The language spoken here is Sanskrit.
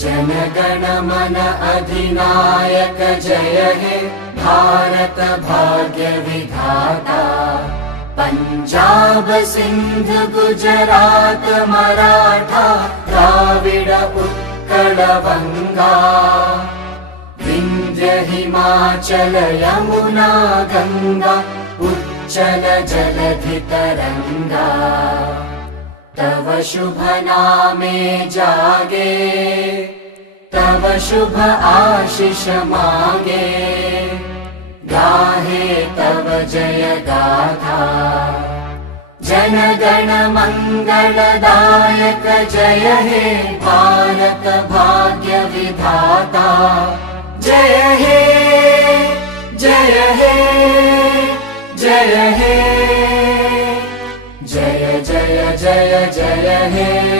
जनगण मन अधिनायक जय हे भारत भाग्य विधाता। पंजाब सिंध गुजरात मराठा द्राविड उत्कल बंगा। विंध्य हिमाचल यमुना गंगा उच्चल जलधि तरंगा। तव शुभ नामे जागे तव शुभ आशीष मांगे। गाहे तव जय गाथा जनगण मंगलदायक जय हे भारत भाग्य विधाता। जय हे जय हे जय हे जय जय जय जय हे।